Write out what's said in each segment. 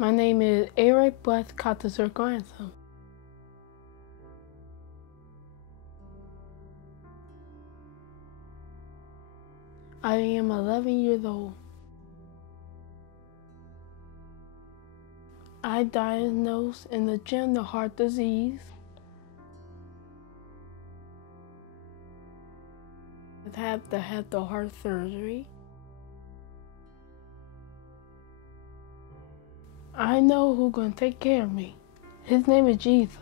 My name is Eric Bus Kataser Grandson. I am 11 years old. I diagnosed in the gym the heart disease. I have to have the heart surgery. I know who's going to take care of me. His name is Jesus.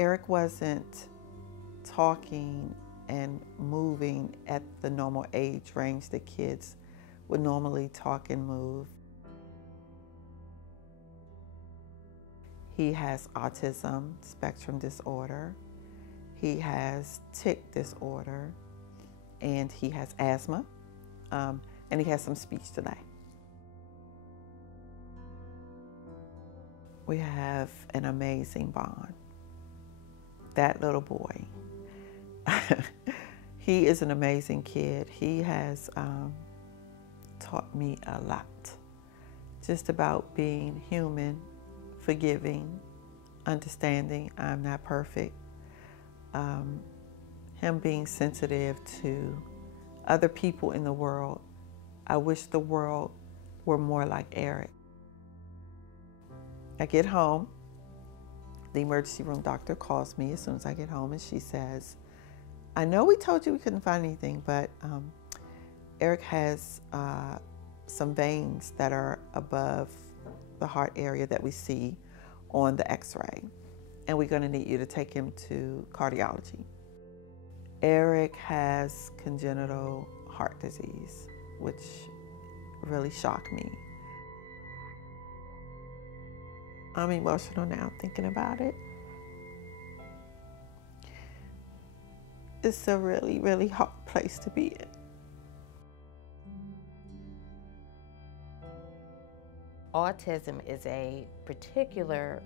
Eric wasn't talking and moving at the normal age range that kids would normally talk and move. He has autism spectrum disorder, he has tic disorder, and he has asthma, and he has some speech delay. We have an amazing bond. That little boy, he is an amazing kid. He has taught me a lot, just about being human, forgiving, understanding. I'm not perfect. Him being sensitive to other people in the world. I wish the world were more like Eric. I get home, the emergency room doctor calls me as soon as I get home, and she says, I know we told you we couldn't find anything, but Eric has some veins that are above the heart area that we see on the x-ray, and we're going to need you to take him to cardiology. Eric has congenital heart disease, which really shocked me. I'm emotional now thinking about it. It's a really, really hard place to be in. Autism is a particular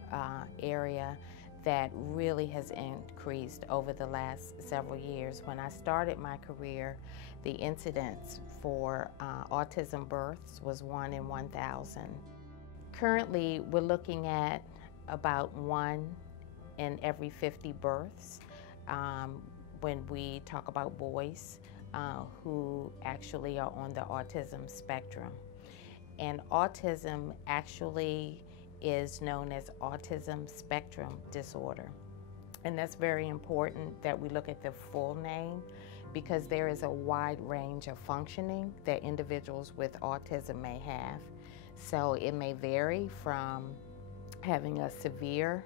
area that really has increased over the last several years. When I started my career, the incidence for autism births was 1 in 1,000. Currently, we're looking at about 1 in every 50 births when we talk about boys who actually are on the autism spectrum. And autism actually is known as autism spectrum disorder. And that's very important that we look at the full name, because there is a wide range of functioning that individuals with autism may have. So it may vary from having a severe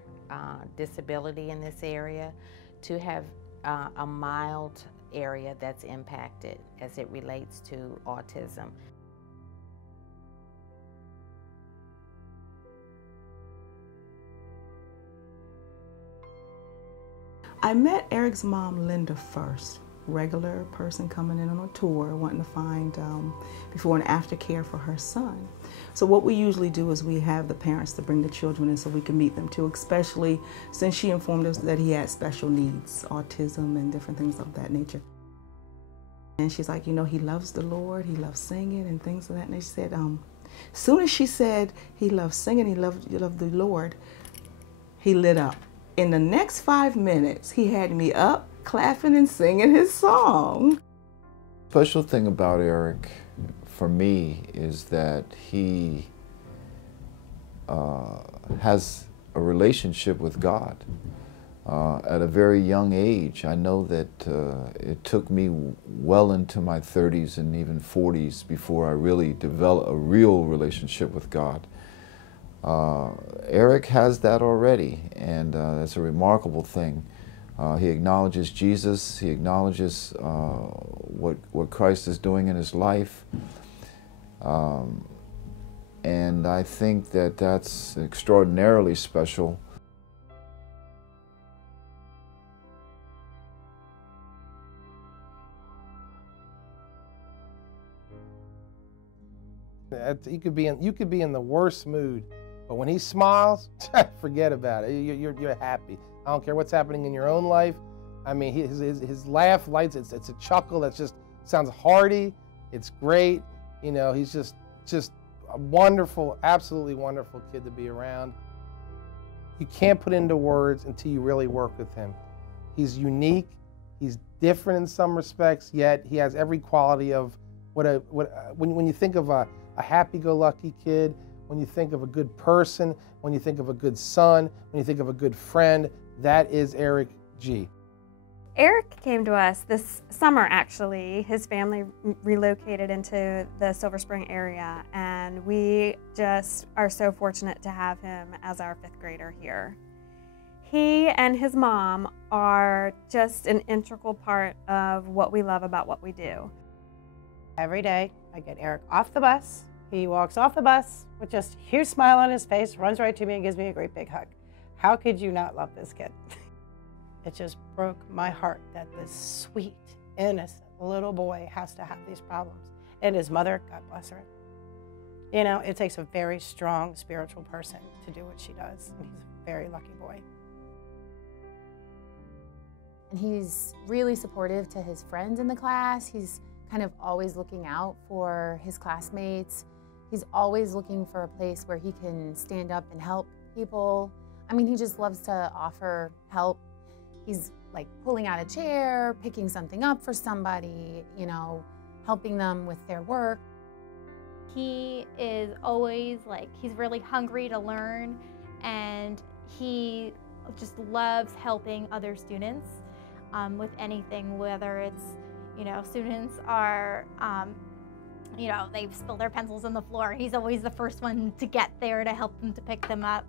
disability in this area to have a mild area that's impacted as it relates to autism. I met Eric's mom, Linda, first. Regular person coming in on a tour, wanting to find before and after care for her son. So what we usually do is we have the parents to bring the children in so we can meet them too, especially since she informed us that he had special needs, autism and different things of that nature. And she's like, you know, he loves the Lord, he loves singing and things of that. And she said, as soon as she said he loves singing, he loved the Lord, he lit up. In the next 5 minutes, he had me up, clapping and singing his song. Special thing about Eric, for me, is that he has a relationship with God. At a very young age, I know that it took me well into my 30s and even 40s before I really developed a real relationship with God. Eric has that already, and that's a remarkable thing. He acknowledges Jesus, he acknowledges what Christ is doing in his life, and I think that that's extraordinarily special. You could be in the worst mood, But when he smiles, forget about it. You're happy. I don't care what's happening in your own life. I mean, his laugh lights, it's a chuckle that just sounds hearty. It's great. You know, he's just a wonderful, absolutely wonderful kid to be around. You can't put into words until you really work with him. He's unique. He's different in some respects, yet he has every quality of when you think of a happy-go-lucky kid, when you think of a good person, when you think of a good son, when you think of a good friend, that is Eric G. Eric came to us this summer, actually. His family relocated into the Silver Spring area, and we just are so fortunate to have him as our 5th grader here. He and his mom are just an integral part of what we love about what we do. Every day, I get Eric off the bus. He walks off the bus with just a huge smile on his face, runs right to me and gives me a great big hug. How could you not love this kid? It just broke my heart that this sweet, innocent little boy has to have these problems. And his mother, God bless her. You know, it takes a very strong spiritual person to do what she does. And he's a very lucky boy. And he's really supportive to his friends in the class. He's kind of always looking out for his classmates. He's always looking for a place where he can stand up and help people. I mean, he just loves to offer help. He's like pulling out a chair, picking something up for somebody, you know, helping them with their work. He is always like, he's really hungry to learn, and he just loves helping other students with anything, whether it's, you know, students are, you know, they've spilled their pencils on the floor. He's always the first one to get there to help them to pick them up.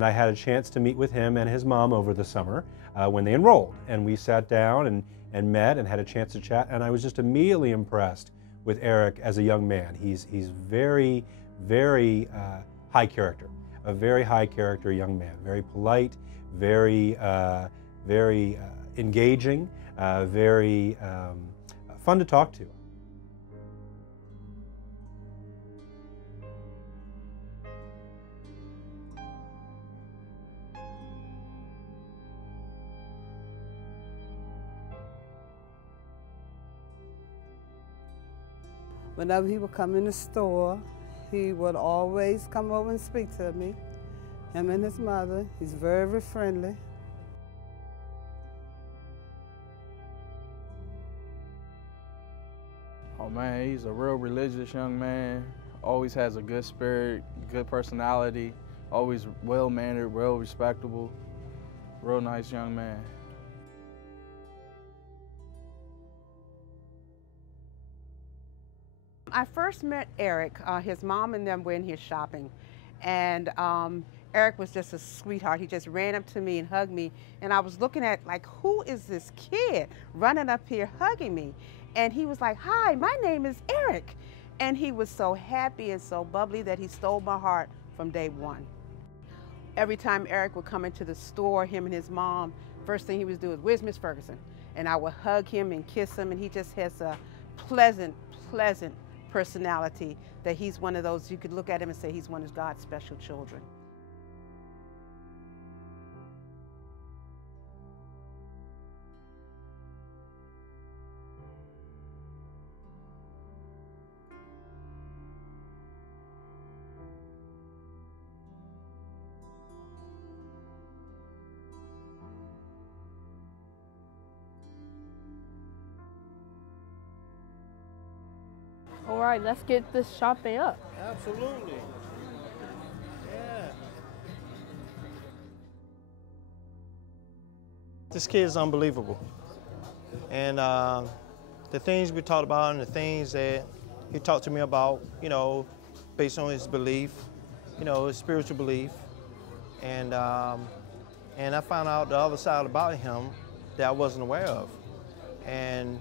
I had a chance to meet with him and his mom over the summer when they enrolled, and we sat down and met and had a chance to chat, and I was just immediately impressed with Eric as a young man. He's very, very high character, a very high character young man, very polite, very engaging, very fun to talk to. Whenever he would come in the store, he would always come over and speak to me. Him and his mother. He's very, very friendly. Oh man, he's a real religious young man. Always has a good spirit, good personality, always well-mannered, well respectable. Real nice young man. I first met Eric, his mom and them were in here shopping, and Eric was just a sweetheart. He just ran up to me and hugged me, and I was looking at like, who is this kid running up here hugging me? And he was like, hi, my name is Eric. And he was so happy and so bubbly that he stole my heart from day one. Every time Eric would come into the store, him and his mom, first thing he would do is, where's Miss Ferguson? And I would hug him and kiss him, and he just has a pleasant personality that he's one of those, you could look at him and say he's one of God's special children. All right, let's get this shopping up. Absolutely. Yeah. This kid is unbelievable. And the things we talked about and the things that he talked to me about, you know, based on his belief, you know, his spiritual belief. And I found out the other side about him that I wasn't aware of. And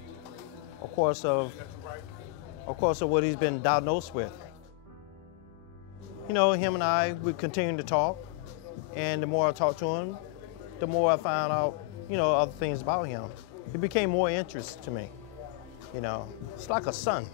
of course of what he's been diagnosed with. You know, him and I, we continue to talk, and the more I talked to him, the more I found out, you know, other things about him. He became more interesting to me, you know. It's like a son.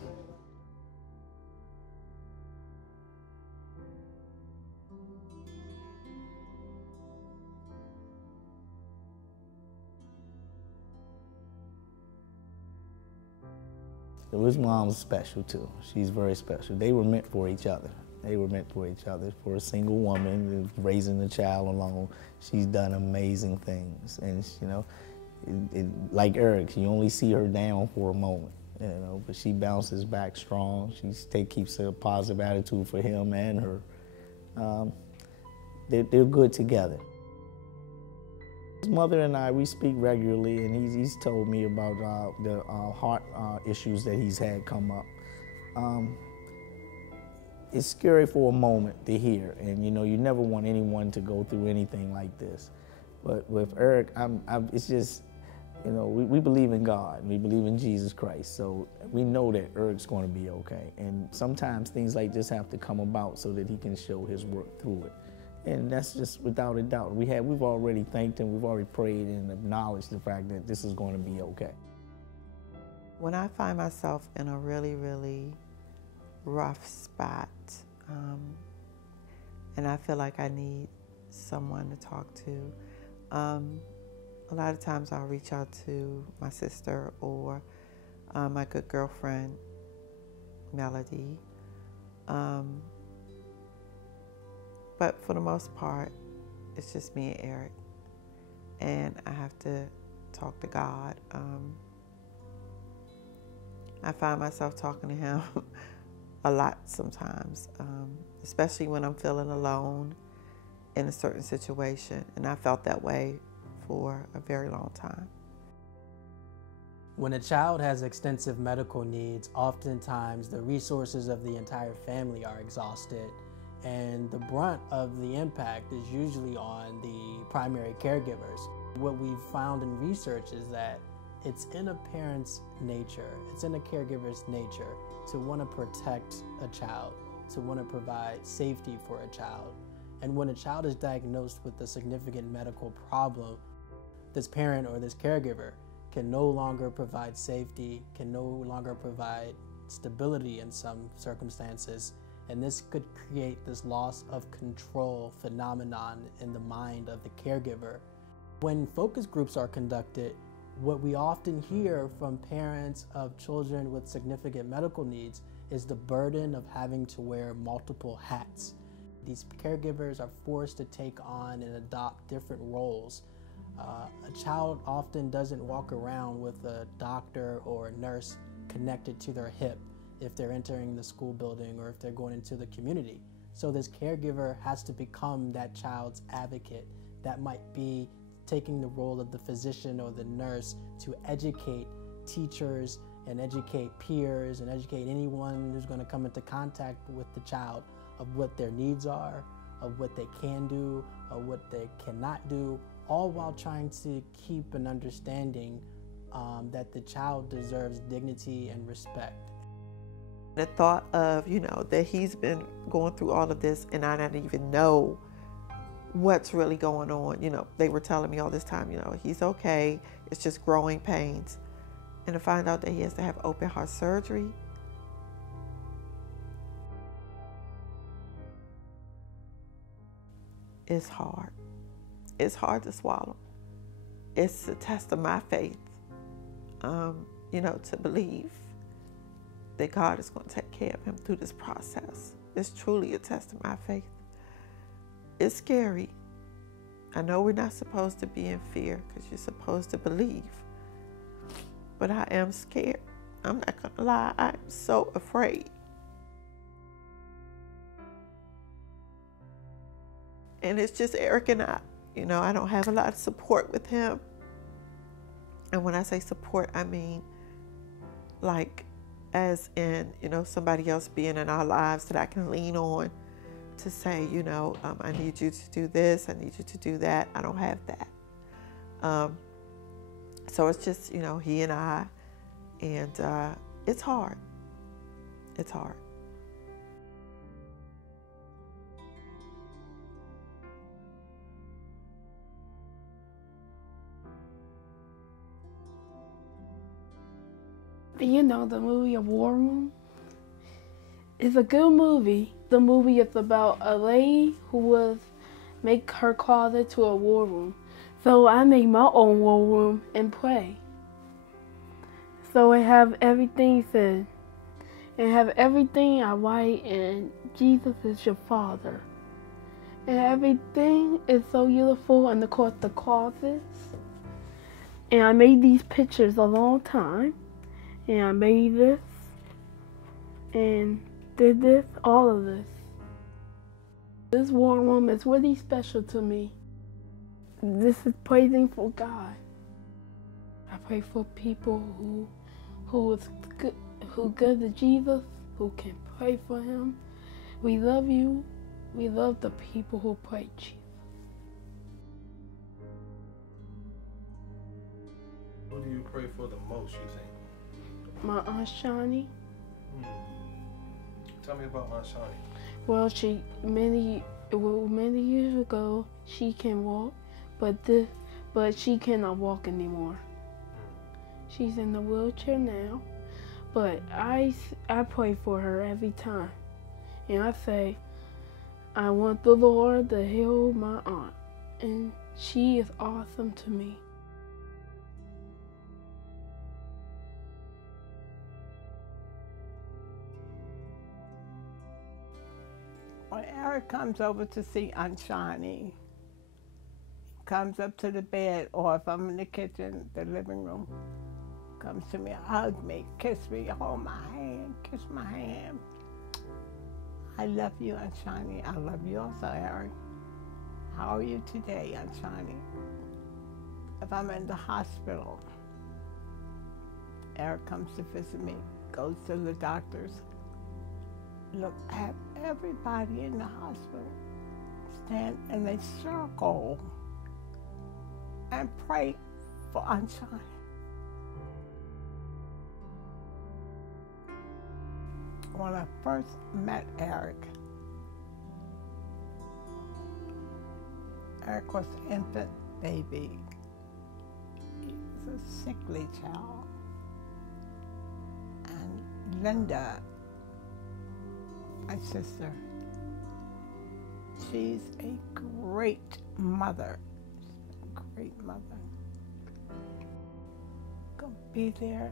So his mom's special too. She's very special. They were meant for each other. They were meant for each other. For a single woman raising a child alone, she's done amazing things. And you know, like Eric, you only see her down for a moment, you know, but she bounces back strong. She keeps a positive attitude for him and her. They're good together. His mother and I, we speak regularly, and he's told me about the heart issues that he's had come up. It's scary for a moment to hear, and you know, you never want anyone to go through anything like this. But with Eric, it's just, you know, we believe in God, we believe in Jesus Christ, so we know that Eric's going to be okay. And sometimes things like this have to come about so that he can show his work through it. And that's just without a doubt. We've already thanked him, we've already prayed and acknowledged the fact that this is going to be okay. When I find myself in a really, really rough spot, and I feel like I need someone to talk to, a lot of times I'll reach out to my sister or my good girlfriend, Melody. But for the most part, it's just me and Eric. And I have to talk to God. I find myself talking to him a lot sometimes, especially when I'm feeling alone in a certain situation. And I felt that way for a very long time. When a child has extensive medical needs, oftentimes the resources of the entire family are exhausted, and the brunt of the impact is usually on the primary caregivers. What we've found in research is that it's in a parent's nature, it's in a caregiver's nature to want to protect a child, to want to provide safety for a child. And when a child is diagnosed with a significant medical problem, this parent or this caregiver can no longer provide safety, can no longer provide stability in some circumstances, and this could create this loss of control phenomenon in the mind of the caregiver. When focus groups are conducted, what we often hear from parents of children with significant medical needs is the burden of having to wear multiple hats. These caregivers are forced to take on and adopt different roles. A child often doesn't walk around with a doctor or a nurse connected to their hip if they're entering the school building or if they're going into the community. So this caregiver has to become that child's advocate. That might be taking the role of the physician or the nurse to educate teachers and educate peers and educate anyone who's going to come into contact with the child of what their needs are, of what they can do, of what they cannot do, all while trying to keep an understanding that the child deserves dignity and respect. The thought of, you know, that he's been going through all of this and I didn't even know what's really going on. You know, they were telling me all this time, you know, he's okay, it's just growing pains. And to find out that he has to have open heart surgery. It's hard. It's hard to swallow. It's a test of my faith, you know, to believe that God is going to take care of him through this process. It's truly a test of my faith. It's scary. I know we're not supposed to be in fear because you're supposed to believe. But I am scared. I'm not going to lie. I'm so afraid. And it's just Eric and I. You know, I don't have a lot of support with him. And when I say support, I mean like as in, you know, somebody else being in our lives that I can lean on to say, you know, I need you to do this, I need you to do that. I don't have that. So it's just, you know, he and I, and it's hard. It's hard. You know the movie A War Room? It's a good movie. The movie is about a lady who was make her closet to a war room. So I made my own war room and pray. So it have everything said. It have everything I write, and Jesus is your Father. And everything is so beautiful, and of course the crosses. And I made these pictures a long time. And I made this. And did this, all of this. This war room is really special to me. This is praising for God. I pray for people who is good, who good to Jesus, who can pray for him. We love you. We love the people who pray Jesus. Who do you pray for the most, you think? My Aunt Shani. Tell me about Aunt Shani. Well, many years ago she can walk, but she cannot walk anymore. She's in a wheelchair now, but I pray for her every time, and I say, I want the Lord to heal my aunt, and she is awesome to me. When Eric comes over to see Aunt Shani, comes up to the bed, or if I'm in the kitchen, the living room, comes to me, hug me, kiss me, hold my hand, kiss my hand. I love you, Aunt Shani. I love you also, Eric. How are you today, Aunt Shani? If I'm in the hospital, Eric comes to visit me, goes to the doctors, look at everybody in the hospital, stand in a circle and pray for Aunt Shani. When I first met Eric was an infant baby. He was a sickly child. And Linda, my sister, she's a great mother. Great mother. Gonna be there.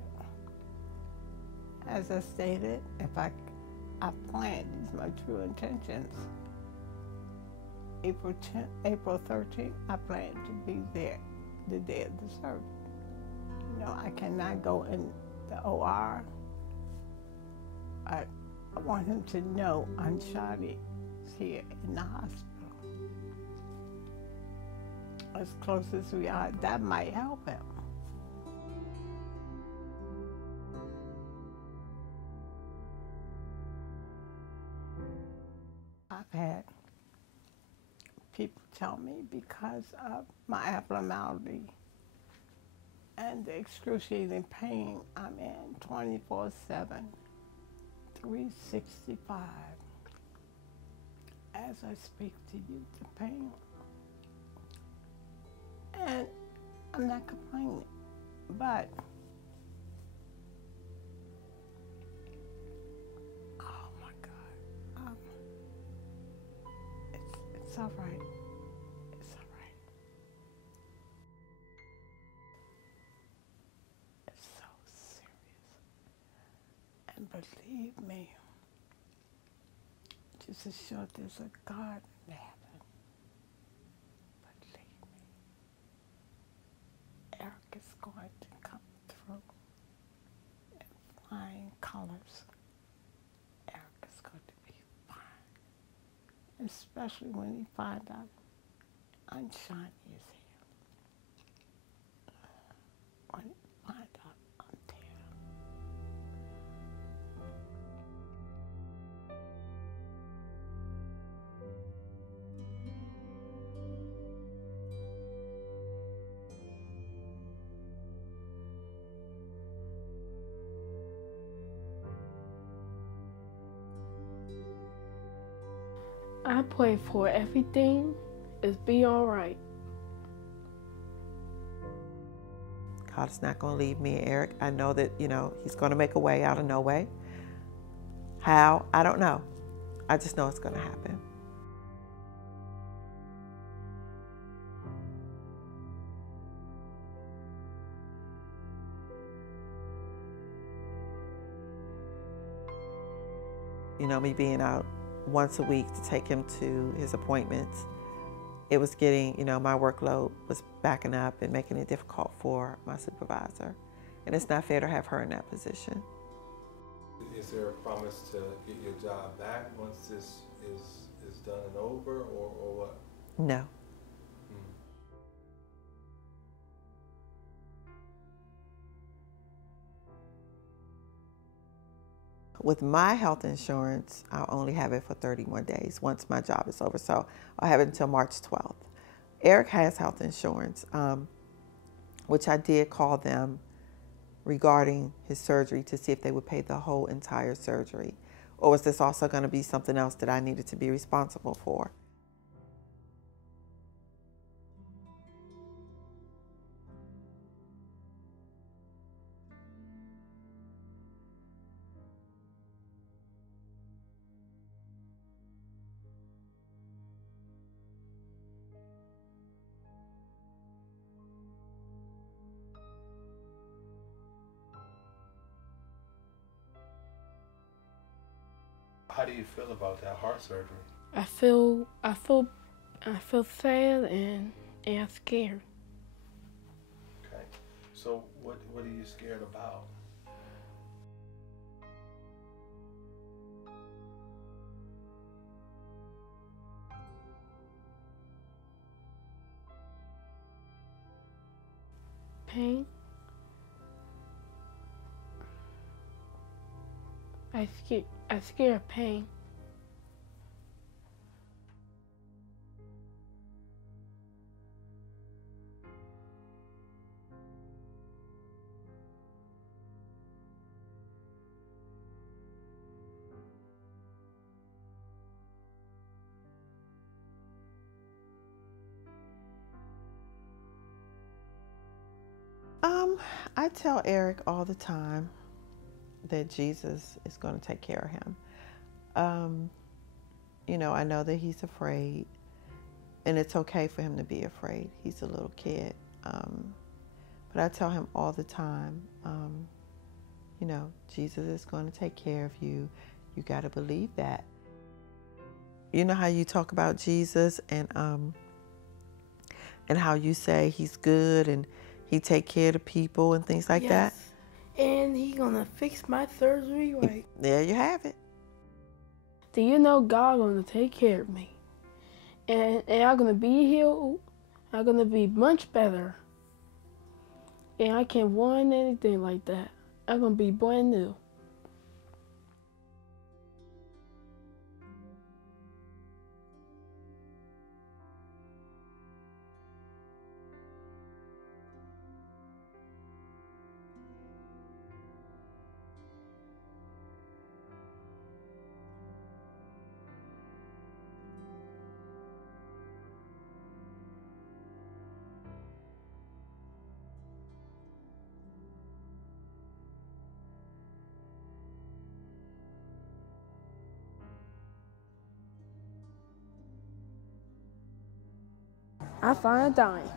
As I stated, if I planned, these are my true intentions. April 13th, I plan to be there the day of the service. You know, I cannot go in the OR. I want him to know Aunt Shani is here in the hospital. As close as we are, that might help him. I've had people tell me because of my abnormality and the excruciating pain I'm in 24/7, 365. As I speak to you, the pain. And I'm not complaining, but oh my God, it's all right. It's all right. It's so serious. And believe me, just as sure there's a God in heaven, believe me, Eric is going to come through in flying colors. Eric is going to be fine, especially when he finds out Aunt Shani is here. When he finds out I'm there. I pray for everything is be all right. God's not going to leave me and Eric. I know that, he's going to make a way out of no way. How? I don't know. I just know it's going to happen. You know, me being out once a week to take him to his appointments, it was getting, you know, my workload was backing up and making it difficult for my supervisor. And it's not fair to have her in that position. Is there a promise to get your job back once this is done and over, or what? No. With my health insurance, I'll only have it for 31 days once my job is over. So I'll have it until March 12th. Eric has health insurance, which I did call them regarding his surgery to see if they would pay the whole entire surgery. Or was this also going to be something else that I needed to be responsible for? How do you feel about that heart surgery? I feel sad and scared. Okay. So what are you scared about? Pain. I scared of pain. I tell Eric all the time that Jesus is going to take care of him. You know, I know that he's afraid, and it's okay for him to be afraid. He's a little kid. But I tell him all the time, you know, Jesus is going to take care of you. You got to believe that. You know how you talk about Jesus and how you say he's good and he take care of the people and things like that? And he gonna fix my surgery, right? There you have it. Do you know God gonna take care of me? And I'm gonna be healed. I'm gonna be much better. And I can't want anything like that. I'm gonna be brand new. I find a dime.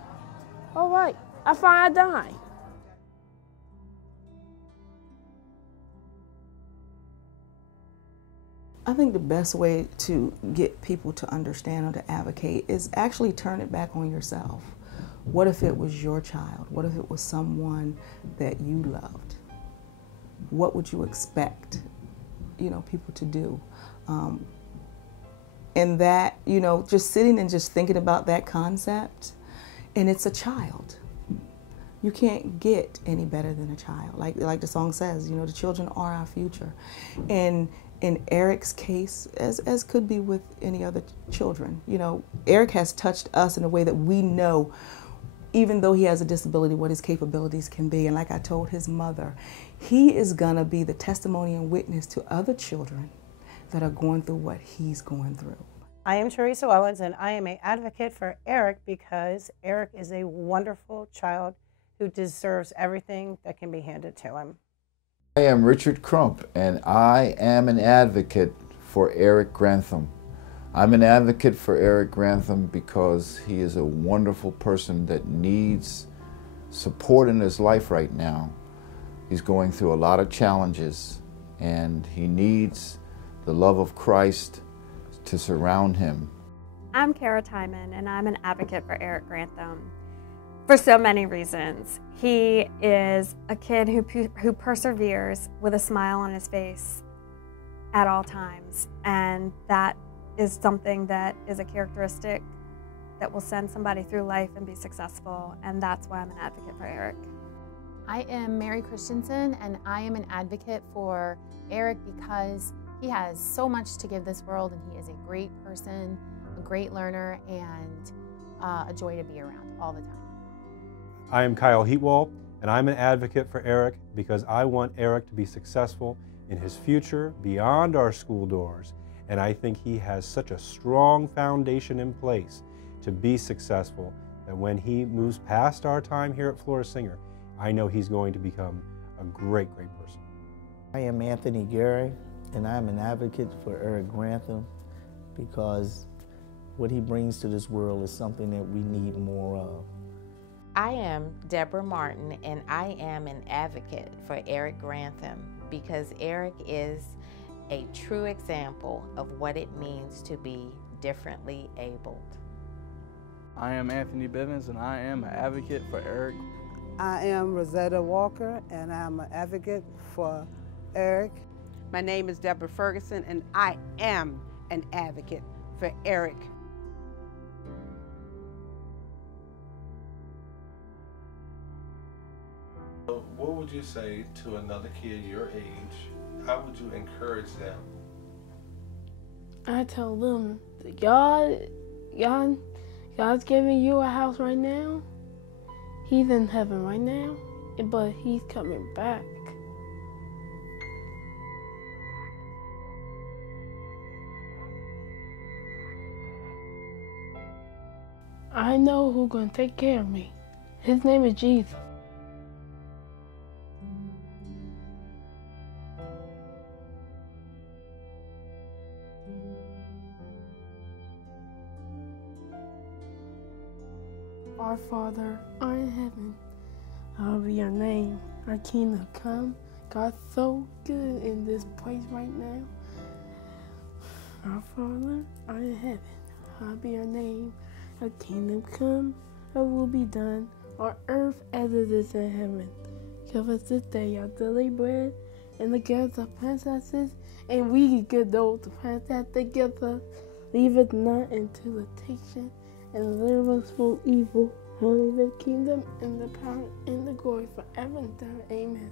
All right, I find a dime. I think the best way to get people to understand or to advocate is actually turn it back on yourself. What if it was your child? What if it was someone that you loved? What would you expect, you know, people to do? And that, you know, just sitting and just thinking about that concept, and it's a child. You can't get any better than a child. Like the song says, you know, the children are our future. And in Eric's case, as could be with any other children, you know, Eric has touched us in a way that we know, even though he has a disability, what his capabilities can be. And like I told his mother, he is gonna be the testimony and witness to other children that are going through what he's going through. I am Teresa Owens, and I am an advocate for Eric because Eric is a wonderful child who deserves everything that can be handed to him. I am Richard Crump, and I am an advocate for Eric Grantham. I'm an advocate for Eric Grantham because he is a wonderful person that needs support in his life right now. He's going through a lot of challenges, and he needs the love of Christ to surround him. I'm Kara Timon, and I'm an advocate for Eric Grantham for so many reasons. He is a kid who perseveres with a smile on his face at all times, and that is something that is a characteristic that will send somebody through life and be successful, and that's why I'm an advocate for Eric. I am Mary Christensen, and I am an advocate for Eric because he has so much to give this world, and he is a great person, a great learner, and a joy to be around all the time. I am Kyle Heatwall, and I'm an advocate for Eric because I want Eric to be successful in his future beyond our school doors. And I think he has such a strong foundation in place to be successful that when he moves past our time here at Flora Singer, I know he's going to become a great, great person. I am Anthony Gary, and I'm an advocate for Eric Grantham because what he brings to this world is something that we need more of. I am Deborah Martin, and I am an advocate for Eric Grantham because Eric is a true example of what it means to be differently abled. I am Anthony Bivens, and I am an advocate for Eric. I am Rosetta Walker, and I'm an advocate for Eric. My name is Deborah Ferguson, and I am an advocate for Eric. What would you say to another kid your age? How would you encourage them? I tell them, God's giving you a house right now. He's in heaven right now, but he's coming back. I know who's going to take care of me. His name is Jesus. Our Father, art in heaven, hallowed be your name. Our kingdom come. God's so good in this place right now. Our Father, art in heaven, hallowed be your name. Our kingdom come. Your will be done on earth as it is in heaven. Give us this day our daily bread, and forgive us our trespasses, and we give those that give us. Leave us not into temptation, and deliver us from evil. Holy the kingdom, and the power, and the glory forever and ever. Amen.